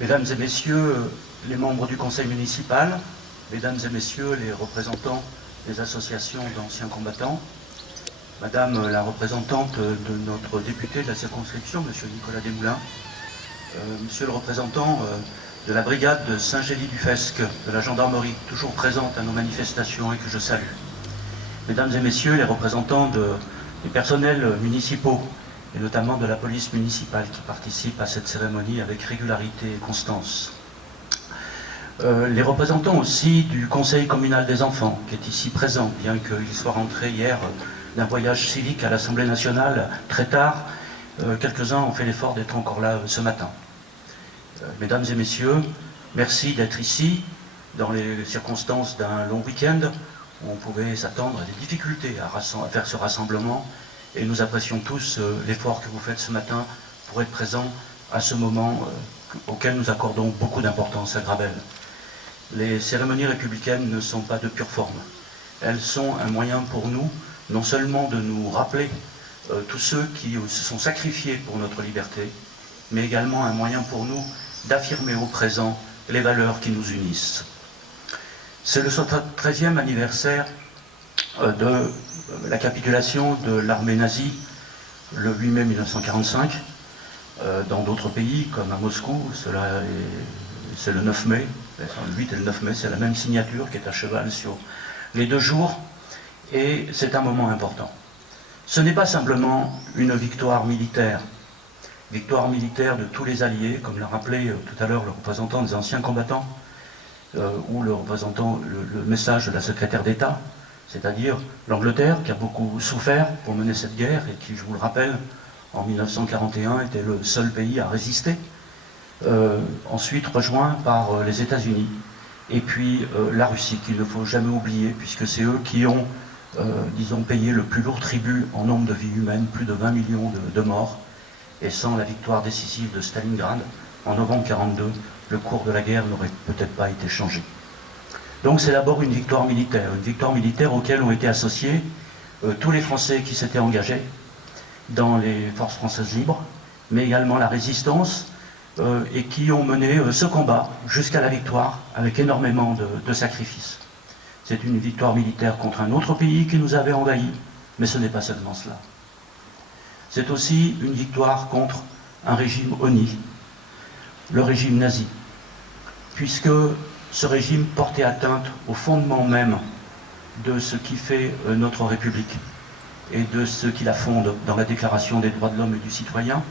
Mesdames et messieurs les membres du conseil municipal, mesdames et messieurs les représentants des associations d'anciens combattants, madame la représentante de notre député de la circonscription, monsieur Nicolas Desmoulins, monsieur le représentant de la brigade de Saint-Gély-du-Fesque, de la gendarmerie, toujours présente à nos manifestations et que je salue. Mesdames et messieurs les représentants des personnels municipaux, et notamment de la police municipale qui participe à cette cérémonie avec régularité et constance. Les représentants aussi du conseil communal des enfants, qui est ici présent, bien qu'il soit rentré hier d'un voyage civique à l'Assemblée nationale très tard. Quelques-uns ont fait l'effort d'être encore là ce matin. Mesdames et messieurs, merci d'être ici dans les circonstances d'un long week-end où on pouvait s'attendre à des difficultés à faire ce rassemblement, et nous apprécions tous l'effort que vous faites ce matin pour être présents à ce moment auquel nous accordons beaucoup d'importance à Grabel. Les cérémonies républicaines ne sont pas de pure forme. Elles sont un moyen pour nous, non seulement de nous rappeler tous ceux qui se sont sacrifiés pour notre liberté, mais également un moyen pour nous d'affirmer au présent les valeurs qui nous unissent. C'est le 13e anniversaire de la capitulation de l'armée nazie le 8 mai 1945. Dans d'autres pays, comme à Moscou, c'est le 9 mai, le 8 et le 9 mai, c'est la même signature qui est à cheval sur les 2 jours, et c'est un moment important. Ce n'est pas simplement une victoire militaire de tous les alliés, comme l'a rappelé tout à l'heure le représentant des anciens combattants, ou le message de la secrétaire d'État, c'est-à-dire l'Angleterre, qui a beaucoup souffert pour mener cette guerre, et qui, je vous le rappelle, en 1941 était le seul pays à résister, ensuite rejoint par les États-Unis, et puis la Russie, qu'il ne faut jamais oublier, puisque c'est eux qui ont, disons, payé le plus lourd tribut en nombre de vies humaines, plus de 20 millions de morts, et sans la victoire décisive de Stalingrad, en novembre 1942, le cours de la guerre n'aurait peut-être pas été changé. Donc c'est d'abord une victoire militaire auquel ont été associés tous les Français qui s'étaient engagés dans les forces françaises libres, mais également la résistance, et qui ont mené ce combat jusqu'à la victoire avec énormément de sacrifices. C'est une victoire militaire contre un autre pays qui nous avait envahis, mais ce n'est pas seulement cela. C'est aussi une victoire contre un régime honni, le régime nazi, puisque ce régime portait atteinte au fondement même de ce qui fait notre République et de ce qui la fonde dans la Déclaration des droits de l'homme et du citoyen,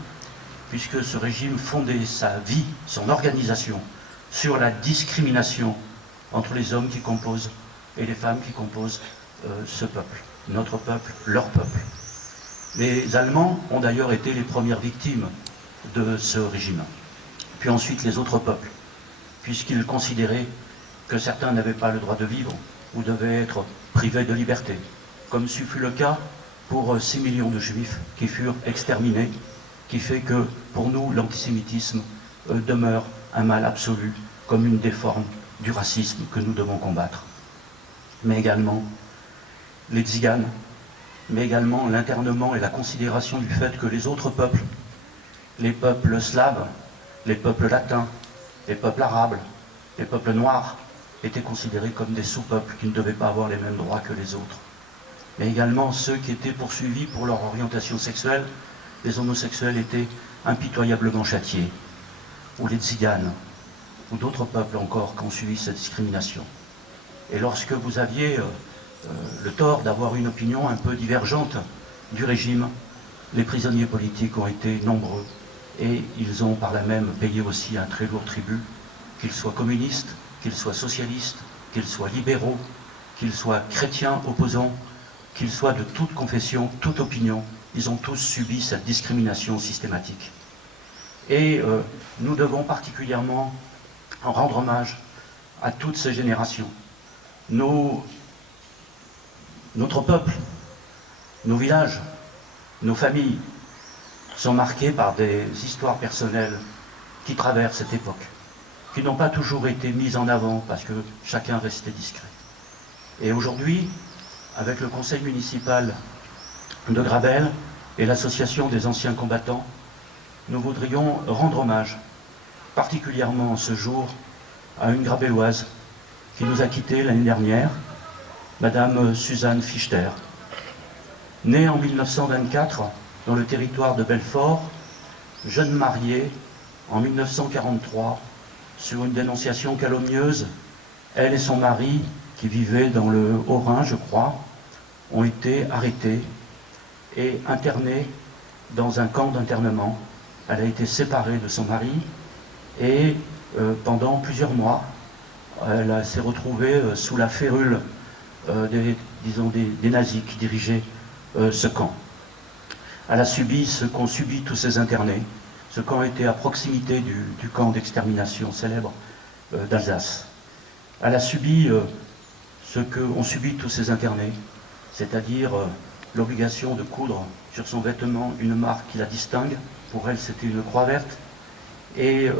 puisque ce régime fondait sa vie, son organisation, sur la discrimination entre les hommes qui composent et les femmes qui composent ce peuple, notre peuple, leur peuple. Les Allemands ont d'ailleurs été les premières victimes de ce régime, puis ensuite les autres peuples, puisqu'ils considéraient que certains n'avaient pas le droit de vivre ou devaient être privés de liberté, comme ce fut le cas pour 6 millions de Juifs qui furent exterminés, qui fait que, pour nous, l'antisémitisme demeure un mal absolu, comme une des formes du racisme que nous devons combattre. Mais également les tziganes, mais également l'internement et la considération du fait que les autres peuples, les peuples slaves, les peuples latins, les peuples arabes, les peuples noirs, étaient considérés comme des sous-peuples qui ne devaient pas avoir les mêmes droits que les autres. Mais également ceux qui étaient poursuivis pour leur orientation sexuelle, les homosexuels étaient impitoyablement châtiés, ou les tziganes, ou d'autres peuples encore qui ont suivi cette discrimination. Et lorsque vous aviez le tort d'avoir une opinion un peu divergente du régime, les prisonniers politiques ont été nombreux, et ils ont par là même payé aussi un très lourd tribut, qu'ils soient communistes, qu'ils soient socialistes, qu'ils soient libéraux, qu'ils soient chrétiens opposants, qu'ils soient de toute confession, toute opinion, ils ont tous subi cette discrimination systématique. Et nous devons particulièrement en rendre hommage à toutes ces générations. Notre peuple, nos villages, nos familles sont marqués par des histoires personnelles qui traversent cette époque, qui n'ont pas toujours été mises en avant parce que chacun restait discret. Et aujourd'hui, avec le conseil municipal de Grabel et l'association des anciens combattants, nous voudrions rendre hommage particulièrement ce jour à une Grabelloise qui nous a quittés l'année dernière, Madame Suzanne Fichter. Née en 1924 dans le territoire de Belfort, jeune mariée en 1943, sur une dénonciation calomnieuse, elle et son mari, qui vivaient dans le Haut-Rhin, je crois, ont été arrêtés et internés dans un camp d'internement. Elle a été séparée de son mari et pendant plusieurs mois, elle s'est retrouvée sous la férule des nazis qui dirigeaient ce camp. Elle a subi ce qu'ont subi tous ces internés. Ce camp était à proximité du camp d'extermination célèbre d'Alsace. Elle a subi ce qu'ont subi tous ces internés, c'est-à-dire l'obligation de coudre sur son vêtement une marque qui la distingue. Pour elle, c'était une croix verte. Et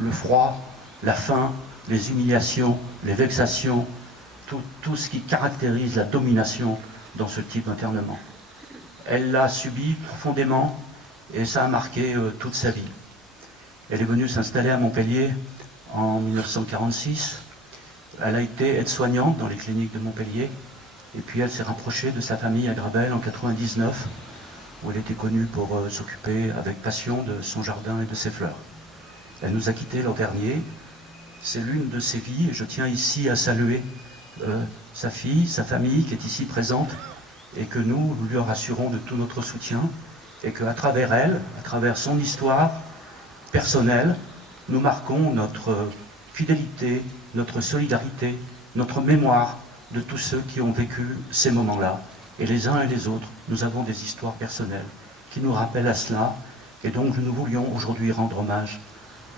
le froid, la faim, les humiliations, les vexations, tout ce qui caractérise la domination dans ce type d'internement. Elle l'a subi profondément et ça a marqué toute sa vie. Elle est venue s'installer à Montpellier en 1946. Elle a été aide-soignante dans les cliniques de Montpellier et puis elle s'est rapprochée de sa famille à Grabel en 1999 où elle était connue pour s'occuper avec passion de son jardin et de ses fleurs. Elle nous a quittés l'an dernier. C'est l'une de ses vies et je tiens ici à saluer sa fille, sa famille qui est ici présente et que nous lui rassurons de tout notre soutien et qu'à travers elle, à travers son histoire personnelle, nous marquons notre fidélité, notre solidarité, notre mémoire de tous ceux qui ont vécu ces moments-là. Et les uns et les autres, nous avons des histoires personnelles qui nous rappellent à cela et donc nous voulions aujourd'hui rendre hommage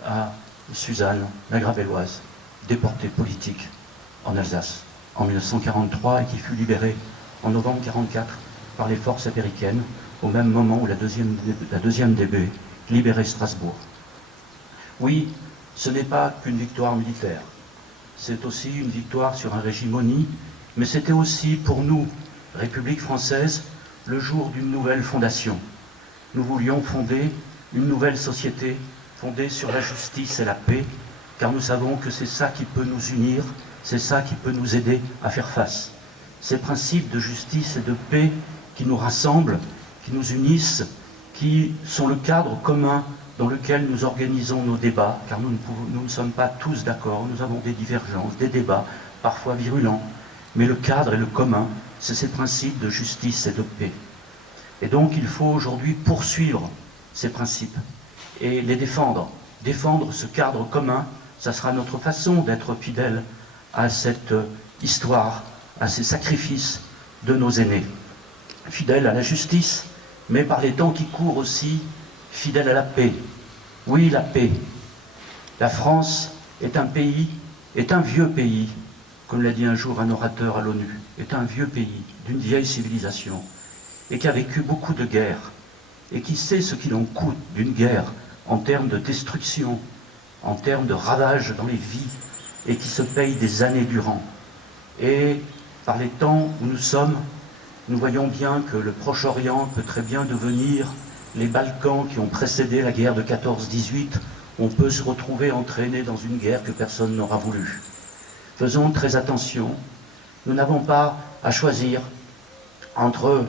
à Suzanne, la Grabelloise, déportée politique en Alsace en 1943 et qui fut libérée en novembre 1944 par les forces américaines au même moment où la deuxième DB libérait Strasbourg. Oui, ce n'est pas qu'une victoire militaire, c'est aussi une victoire sur un régime honni, mais c'était aussi pour nous, République française, le jour d'une nouvelle fondation. Nous voulions fonder une nouvelle société fondée sur la justice et la paix, car nous savons que c'est ça qui peut nous unir, c'est ça qui peut nous aider à faire face. Ces principes de justice et de paix qui nous rassemblent, qui nous unissent, qui sont le cadre commun dans lequel nous organisons nos débats, car nous ne sommes pas tous d'accord, nous avons des divergences, des débats, parfois virulents, mais le cadre et le commun, c'est ces principes de justice et de paix. Et donc il faut aujourd'hui poursuivre ces principes et les défendre. Défendre ce cadre commun, ça sera notre façon d'être fidèles à cette histoire, à ces sacrifices de nos aînés. Fidèles à la justice, mais par les temps qui courent aussi, fidèles à la paix. Oui, la paix. La France est un pays, est un vieux pays, comme l'a dit un jour un orateur à l'ONU, est un vieux pays, d'une vieille civilisation, et qui a vécu beaucoup de guerres, et qui sait ce qu'il en coûte d'une guerre en termes de destruction, en termes de ravages dans les vies, et qui se paye des années durant. Et par les temps où nous sommes, nous voyons bien que le Proche-Orient peut très bien devenir les Balkans qui ont précédé la guerre de 14-18. On peut se retrouver entraîné dans une guerre que personne n'aura voulu. Faisons très attention. Nous n'avons pas à choisir entre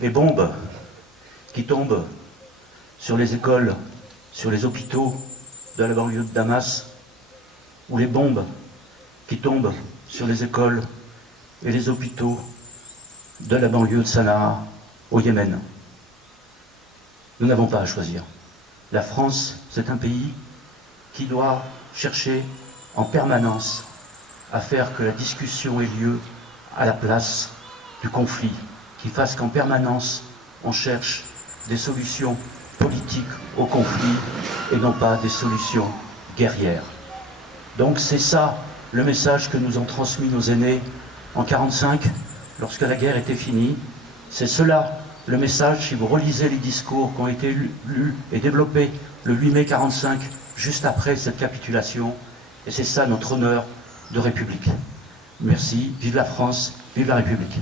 les bombes qui tombent sur les écoles, sur les hôpitaux de la banlieue de Damas, ou les bombes qui tombent sur les écoles et les hôpitaux de la banlieue de Sanaa au Yémen. Nous n'avons pas à choisir. La France, c'est un pays qui doit chercher en permanence à faire que la discussion ait lieu à la place du conflit, qui fasse qu'en permanence on cherche des solutions politiques au conflit et non pas des solutions guerrières. Donc c'est ça le message que nous ont transmis nos aînés en 1945, lorsque la guerre était finie. C'est cela le message, si vous relisez les discours qui ont été lus et développés le 8 mai 1945, juste après cette capitulation, et c'est ça notre honneur de République. Merci, vive la France, vive la République.